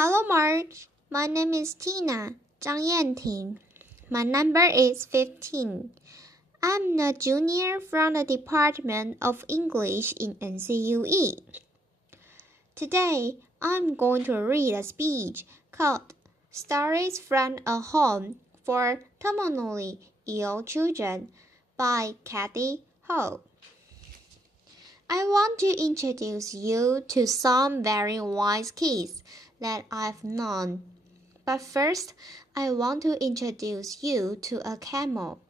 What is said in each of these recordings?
Hello, Marge. My name is Tina Zhang Yanting. My number is 15. I'm a junior from the Department of English in NCUE. Today, I'm going to read a speech called Stories from a Home for Terminally Ill Children by Kathy Ho. I want to introduce you to some very wise kids that I've known. But first, I want to introduce you to a camel.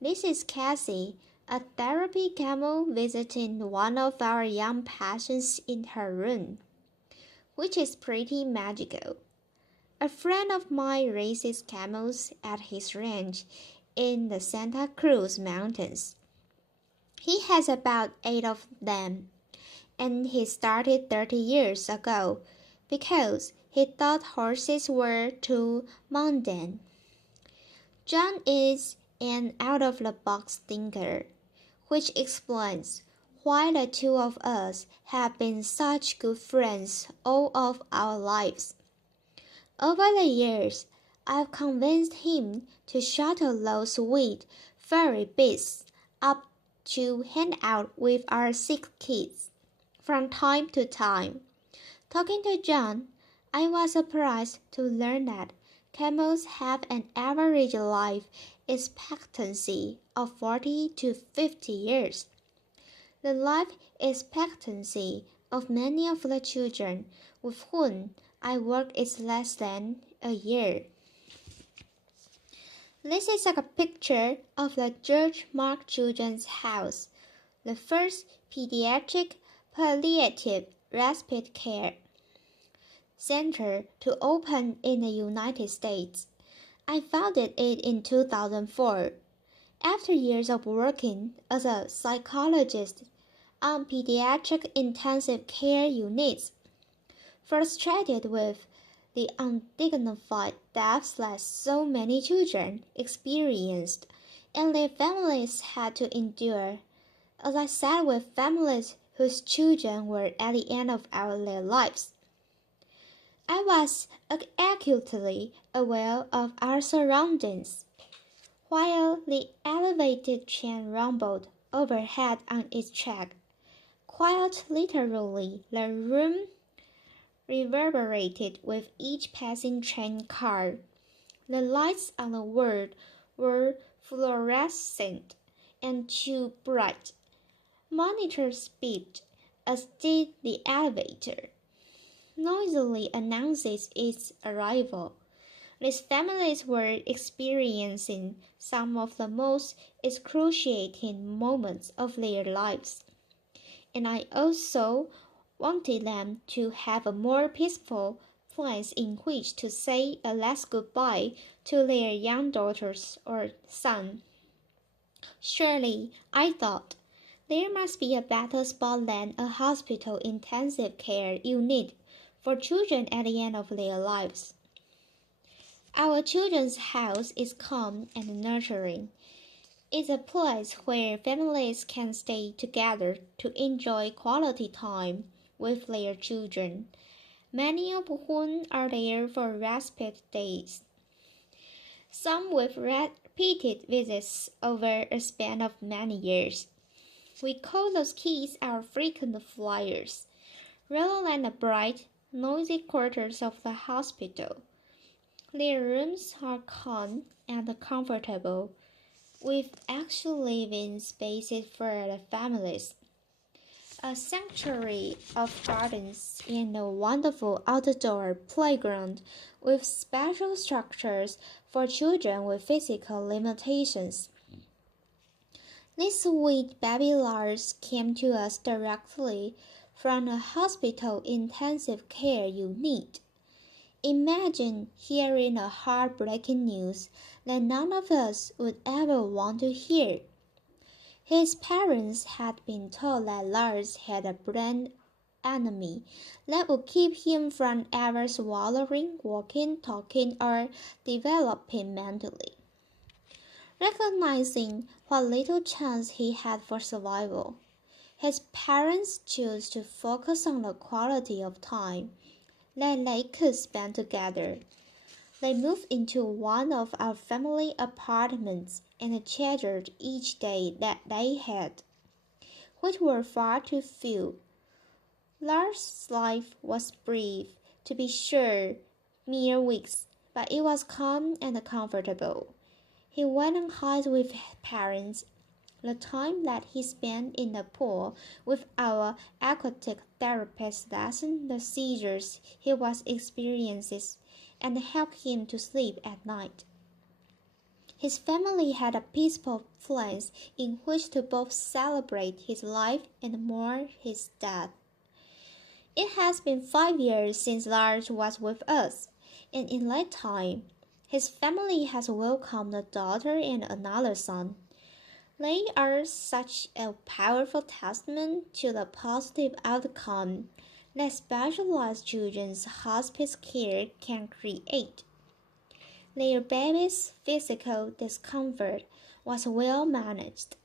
This is Cassie, a therapy camel visiting one of our young patients in her room, which is pretty magical. A friend of mine raises camels at his ranch in the Santa Cruz Mountains. He has about 8 of them, and he started 30 years ago because he thought horses were too mundane. John is an out-of-the-box thinker, which explains why the two of us have been such good friends all of our lives. Over the years, I've convinced him to shuttle those sweet, furry beasts up to hang out with our sick kids from time to time. Talking to John, I was surprised to learn that camels have an average life expectancy of 40 to 50 years. The life expectancy of many of the children with whom I work is less than a year. This is a picture of the George Mark Children's House, the first pediatric palliative respite care center to open in the United States. I founded it in 2004. After years of working as a psychologist on pediatric intensive care units, frustrated with the undignified deaths that so many children experienced and their families had to endure, as I sat with families whose children were at the end of their lives, I was acutely aware of our surroundings. While the elevated train rumbled overhead on its track, quite literally the room reverberated with each passing train car. The lights on the wall were fluorescent and too bright. Monitors beeped, as did the elevator. Noisily announces its arrival. These families were experiencing some of the most excruciating moments of their lives, and I also wanted them to have a more peaceful place in which to say a last goodbye to their young daughters or son. Surely, I thought, there must be a better spot than a hospital intensive care unit for children at the end of their lives. Our children's house is calm and nurturing. It's a place where families can stay together to enjoy quality time with their children, many of whom are there for respite days, some with repeated visits over a span of many years. We call those kids our frequent flyers, rather than the bright, noisy quarters of the hospital. Their rooms are calm and comfortable, with actual living spaces for the families, a sanctuary of gardens and a wonderful outdoor playground with special structures for children with physical limitations. These sweet baby lars came to us directly from a hospital intensive care unit. Imagine hearing a heartbreaking news that none of us would ever want to hear. His parents had been told that Lars had a brain enemy that would keep him from ever swallowing, walking, talking, or developing mentally. Recognizing what little chance he had for survival, his parents chose to focus on the quality of time that they could spend together. They moved into one of our family apartments and chattered each day that they had, which were far too few. Lars' life was brief, to be sure, mere weeks, but it was calm and comfortable. He went on hikes with parents. The time that he spent in the pool with our aquatic therapist lessened the seizures he was experiencing and helped him to sleep at night. His family had a peaceful place in which to both celebrate his life and mourn his death. It has been 5 years since Lars was with us, and in that time, his family has welcomed a daughter and another son. They are such a powerful testament to the positive outcome that specialized children's hospice care can create. Their baby's physical discomfort was well managed,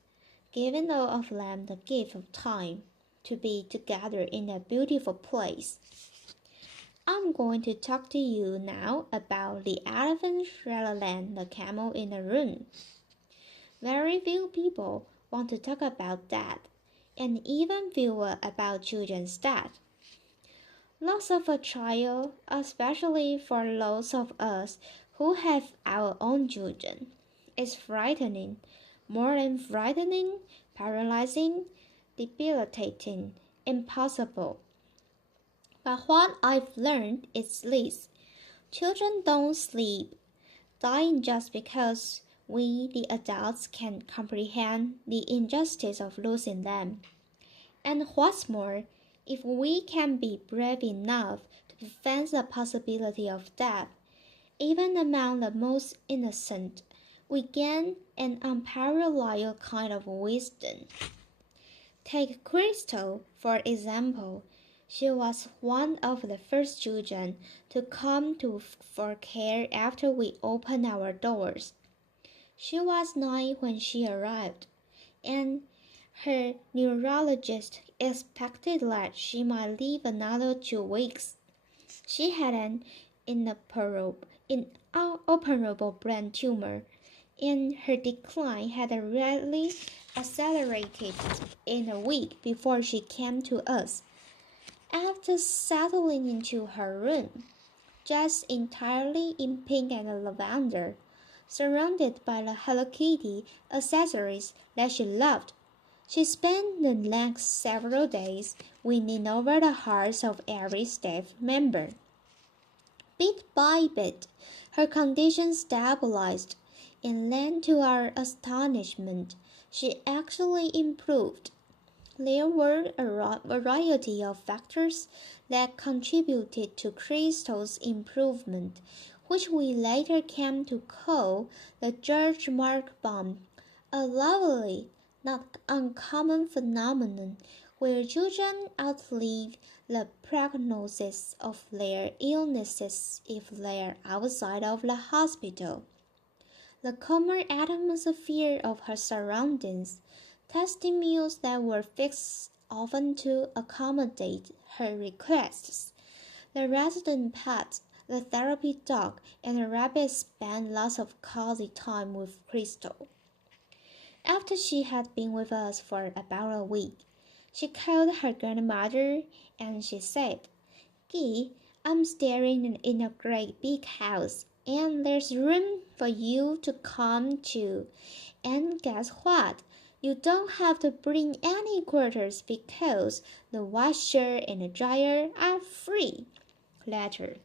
giving all of them the gift of time to be together in a beautiful place. I'm going to talk to you now about the elephant rather than the camel in the room. Very few people want to talk about that, and even fewer about children's death. Loss of a child, especially for those of us who have our own children, is frightening, more than frightening, paralyzing, debilitating, impossible. But what I've learned is this: children don't sleep, dying just because we, the adults, can comprehend the injustice of losing them. And what's more, if we can be brave enough to face the possibility of death, even among the most innocent, we gain an unparalleled kind of wisdom. Take Crystal, for example. She was one of the first children to come for care after we opened our doors. She was 9 when she arrived, and her neurologist expected that she might live another 2 weeks. She had an inoperable brain tumor, and her decline had really accelerated in a week before she came to us. After settling into her room, dressed entirely in pink and lavender, surrounded by the Hello Kitty accessories that she loved, she spent the next several days winning over the hearts of every staff member. Bit by bit, her condition stabilized, and then to our astonishment, she actually improved. There were a variety of factors that contributed to Crystal's improvement, which we later came to call the George Mark bomb, a lovely, not uncommon phenomenon where children outlive the prognosis of their illnesses if they are outside of the hospital. The calmer atmosphere of her surroundings, tasting meals that were fixed often to accommodate her requests. The resident pet, the therapy dog, and the rabbit spent lots of cozy time with Crystal. After she had been with us for about a week, she called her grandmother and she said, "Gee, I'm staying in a great big house, and there's room for you to come too. And guess what? You don't have to bring any quarters because the washer and the dryer are free." Later,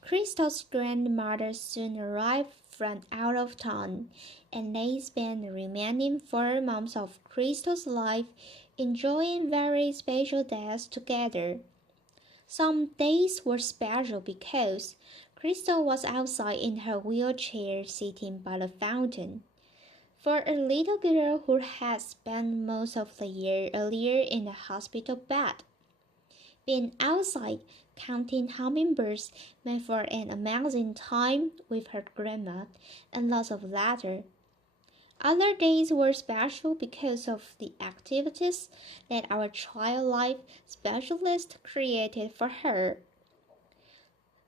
Crystal's grandmother soon arrived from out of town, and they spent the remaining 4 months of Crystal's life enjoying very special days together. Some days were special because Crystal was outside in her wheelchair sitting by the fountain. For a little girl who had spent most of the year earlier in a hospital bed, being outside counting hummingbirds made for an amazing time with her grandma and lots of laughter. Other days were special because of the activities that our child life specialist created for her.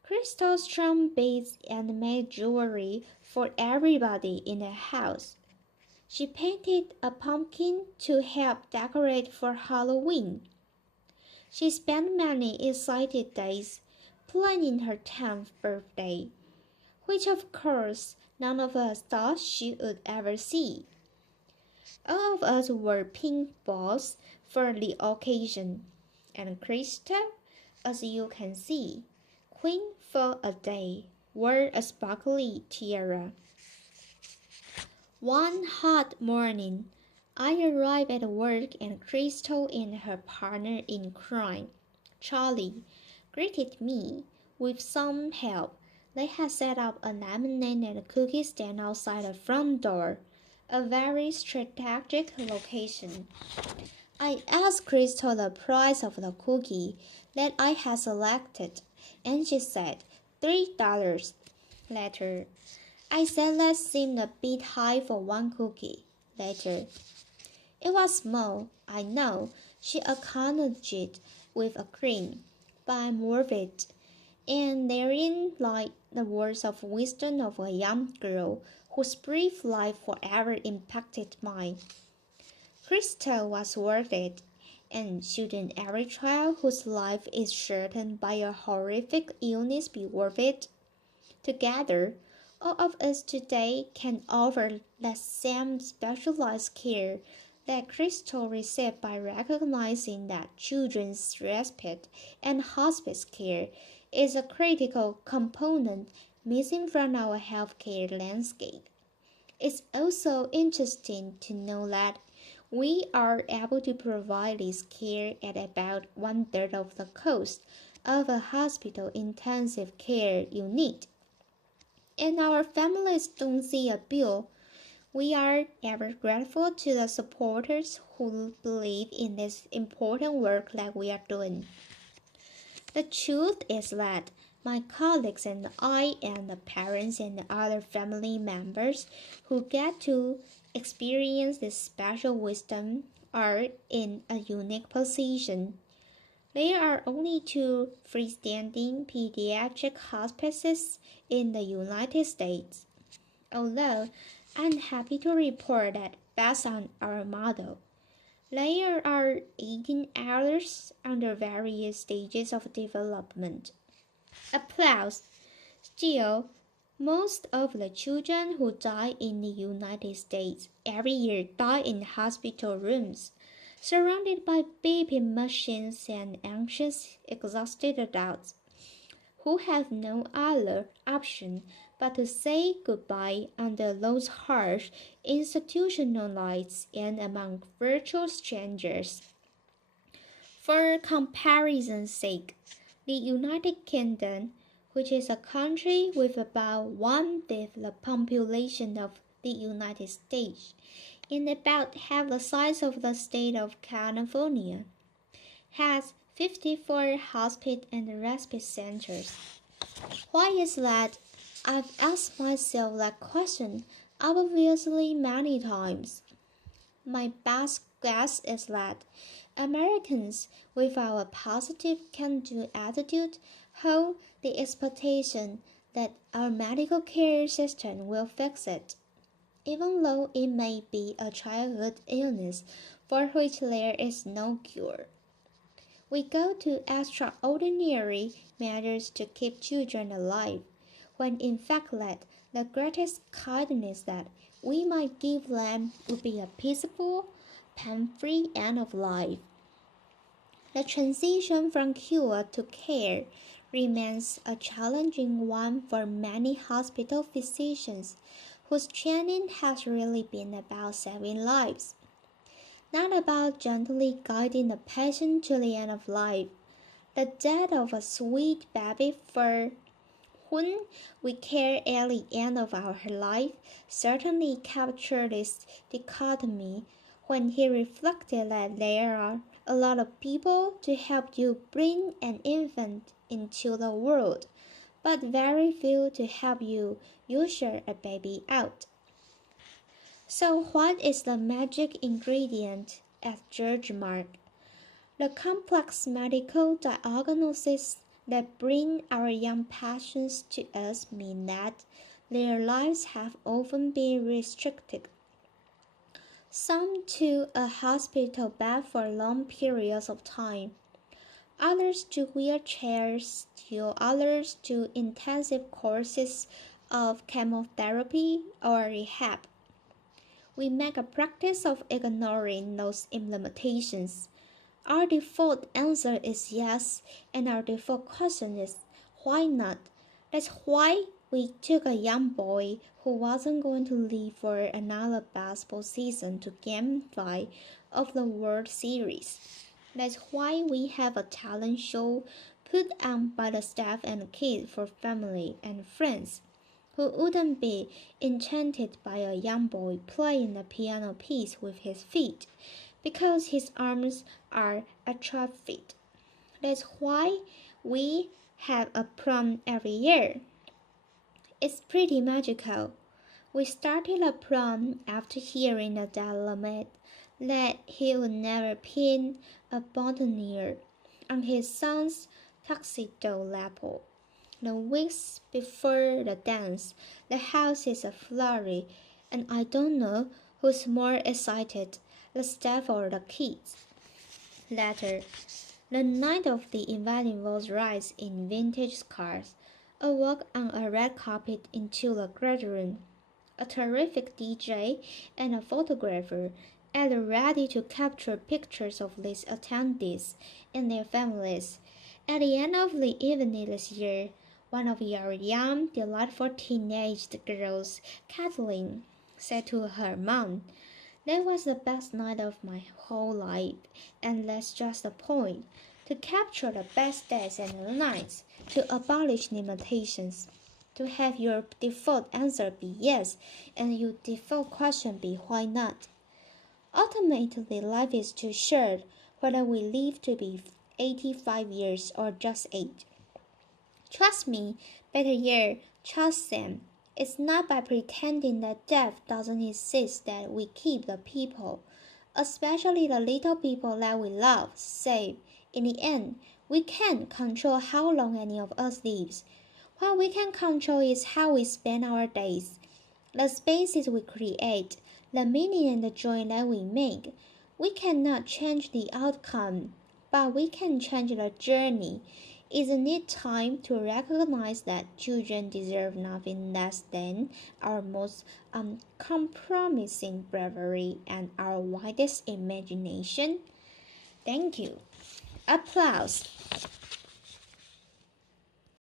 Crystal strung beads and made jewelry for everybody in the house. She painted a pumpkin to help decorate for Halloween. She spent many excited days planning her 10th birthday, which of course none of us thought she would ever see. All of us wore pink balls for the occasion, and Crystal, as you can see, queen for a day, wore a sparkly tiara. One hot morning, I arrived at work and Crystal and her partner in crime, Charlie, greeted me with some help. They had set up a lemonade and cookie stand outside the front door, a very strategic location. I asked Crystal the price of the cookie that I had selected, and she said $3. Later, I said that seemed a bit high for one cookie. Later, it was small, I know, she acknowledged with a grin, but I'm worth it. And therein lie the words of wisdom of a young girl whose brief life forever impacted mine. Crystal was worth it, and shouldn't every child whose life is shortened by a horrific illness be worth it? Together, all of us today can offer that same specialized care that Crystal received by recognizing that children's respite and hospice care is a critical component missing from our healthcare landscape. It's also interesting to know that we are able to provide this care at about one-third of the cost of a hospital intensive care unit. And our families don't see a bill. We are ever grateful to the supporters who believe in this important work that we are doing. The truth is that my colleagues and I and the parents and the other family members who get to experience this special wisdom are in a unique position. There are only two freestanding pediatric hospices in the United States, although I'm happy to report that based on our model, there are 18 others under various stages of development. Applause. Still, most of the children who die in the United States every year die in hospital rooms, surrounded by beeping machines and anxious, exhausted adults who have no other option but to say goodbye under those harsh institutional lights and among virtual strangers. For comparison's sake, the United Kingdom, which is a country with about one-fifth the population of the United States and about half the size of the state of California, has 54 hospice and respite centers. Why is that? I've asked myself that question obviously many times. My best guess is that Americans, with our positive can-do attitude, hold the expectation that our medical care system will fix it, even though it may be a childhood illness for which there is no cure. We go to extraordinary measures to keep children alive, when in fact that the greatest kindness that we might give them would be a peaceful, pain-free end of life. The transition from cure to care remains a challenging one for many hospital physicians whose training has really been about saving lives, not about gently guiding the patient to the end of life. The death of a sweet baby for whom we care at the end of our life certainly captured this dichotomy when he reflected that there are a lot of people to help you bring an infant into the world, but very few to help you usher a baby out. So what is the magic ingredient? Asked George Mark. The complex medical diagnosis that bring our young passions to us mean that their lives have often been restricted, some to a hospital bed for long periods of time, others to wheelchairs, still others to intensive courses of chemotherapy or rehab. We make a practice of ignoring those limitations. Our default answer is yes, and our default question is why not? That's why we took a young boy who wasn't going to leave for another basketball season to Game 5 of the World Series. That's why we have a talent show put on by the staff and kids for family and friends who wouldn't be enchanted by a young boy playing a piano piece with his feet because his arms are atrophied. That's why we have a prom every year. It's pretty magical. We started a prom after hearing the dad lament that he would never pin a boutonniere on his son's tuxedo lapel. The weeks before the dance, the house is a flurry, and I don't know who's more excited, the staff or the kids. Later, the night of the event involves rides in vintage cars, a walk on a red carpet into the grad room, a terrific DJ, and a photographer at the ready to capture pictures of these attendees and their families. At the end of the evening this year, one of your young, delightful teenage girls, Kathleen, said to her mom, "That was the best night of my whole life, and that's just the point. To capture the best days and nights, to abolish limitations, to have your default answer be yes and your default question be why not. Ultimately, life is too short whether we live to be 85 years or just 8. Trust me, better yet, trust them. It's not by pretending that death doesn't exist that we keep the people, especially the little people that we love, safe. In the end, we can't control how long any of us lives. What we can control is how we spend our days, the spaces we create, the meaning and the joy that we make. We cannot change the outcome, but we can change the journey. Isn't it time to recognize that children deserve nothing less than our most uncompromising bravery and our widest imagination? Thank you. Applause.